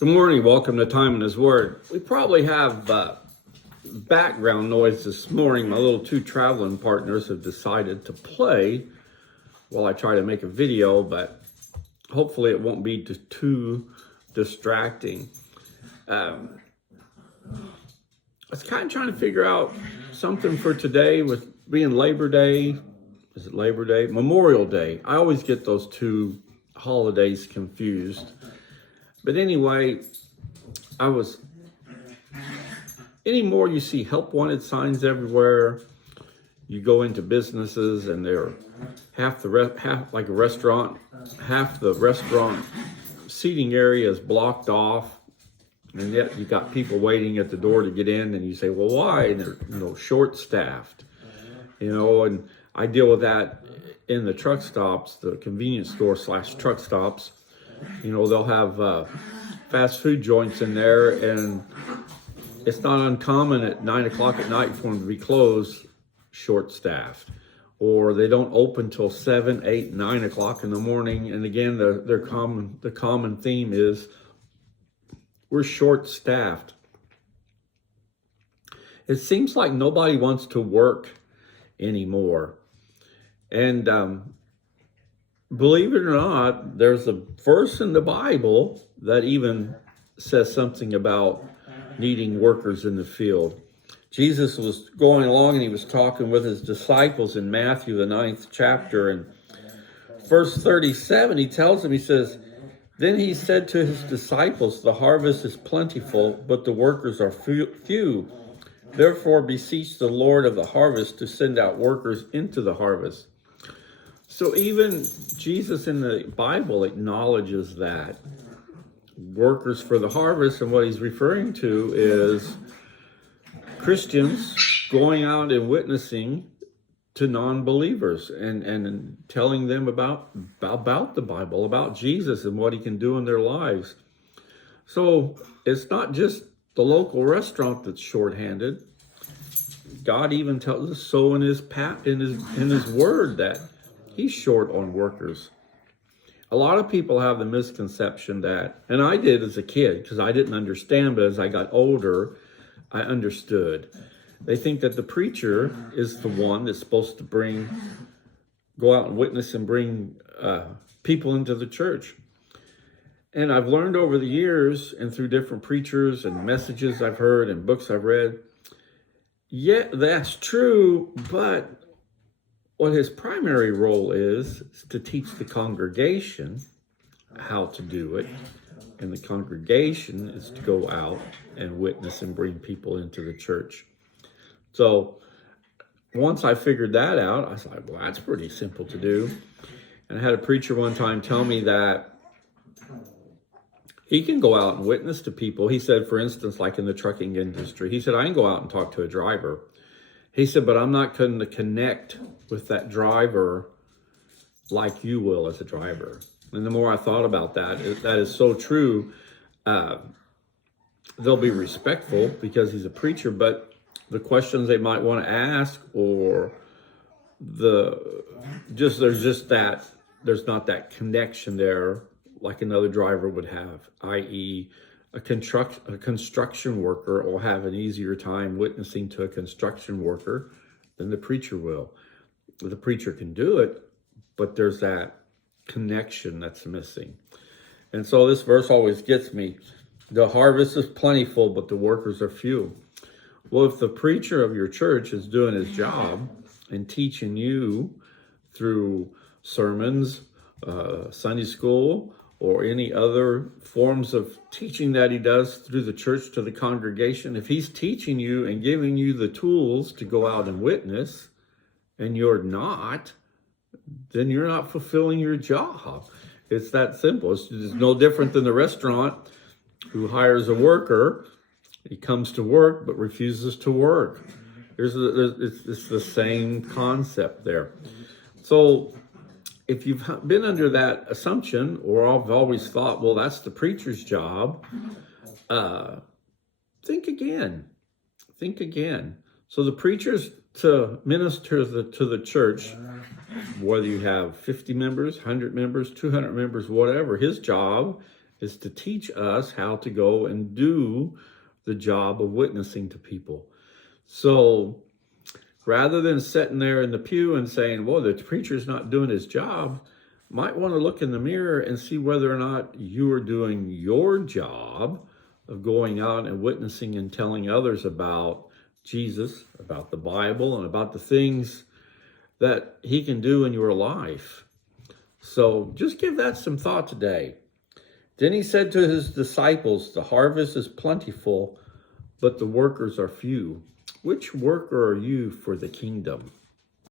Good morning. Welcome to Time in His Word. We probably have background noise this morning. My little two traveling partners have decided to play while I try to make a video, but hopefully it won't be too distracting. I was kind of trying to figure out something for today with being Labor Day. Is it Labor Day? Memorial Day. I always get those two holidays confused. But anyway, anymore you see help wanted signs everywhere. You go into businesses and they're half like a restaurant, half the restaurant seating area is blocked off. And yet you got people waiting at the door to get in, and you say, well, why? And they're short-staffed, and I deal with that in the truck stops, the convenience store / truck stops. They'll have fast food joints in there, and it's not uncommon at 9 o'clock at night for them to be closed, short-staffed. Or they don't open till 7, 8, 9 o'clock in the morning. And again, the common theme is we're short-staffed. It seems like nobody wants to work anymore. And believe it or not, there's a verse in the Bible that even says something about needing workers in the field. Jesus was going along and he was talking with his disciples in Matthew, the 9th chapter. And verse 37, he tells them, he says, then he said to his disciples, the harvest is plentiful, but the workers are few. Therefore, beseech the Lord of the harvest to send out workers into the harvest. So even Jesus in the Bible acknowledges that workers for the harvest, and what he's referring to is Christians going out and witnessing to non-believers and telling them about the Bible, about Jesus and what he can do in their lives. So it's not just the local restaurant that's shorthanded. God even tells us so in his word that he's short on workers. A lot of people have the misconception that, and I did as a kid because I didn't understand, but as I got older, I understood. They think that the preacher is the one that's supposed to go out and witness and bring people into the church. And I've learned over the years and through different preachers and messages I've heard and books I've read, yeah, that's true, but what his primary role is to teach the congregation how to do it. And the congregation is to go out and witness and bring people into the church. So once I figured that out, I was like, well, that's pretty simple to do. And I had a preacher one time tell me that he can go out and witness to people. He said, for instance, like in the trucking industry, he said, I can go out and talk to a driver. He said, but I'm not going to connect with that driver like you will as a driver. And the more I thought about that is so true. They'll be respectful because he's a preacher, but the questions they might want to ask, or there's not that connection there like another driver would have, i.e. a construction worker will have an easier time witnessing to a construction worker than the preacher will. The preacher can do it, but there's that connection that's missing. And so this verse always gets me. The harvest is plentiful, but the workers are few. Well, if the preacher of your church is doing his job and teaching you through sermons, Sunday school, or any other forms of teaching that he does through the church to the congregation, if he's teaching you and giving you the tools to go out and witness, and you're not, then you're not fulfilling your job. It's that simple. It's no different than the restaurant who hires a worker. He comes to work but refuses to work. It's the same concept there. So if you've been under that assumption, or I've always thought, well, that's the preacher's job, think again. So the preacher's to minister to the church, whether you have 50 members, 100 members, 200 members, whatever. His job is to teach us how to go and do the job of witnessing to people. So rather than sitting there in the pew and saying, well, the preacher's not doing his job, might want to look in the mirror and see whether or not you are doing your job of going out and witnessing and telling others about Jesus, about the Bible, and about the things that he can do in your life. So just give that some thought today. Then he said to his disciples, the harvest is plentiful, but the workers are few. Which worker are you for the kingdom?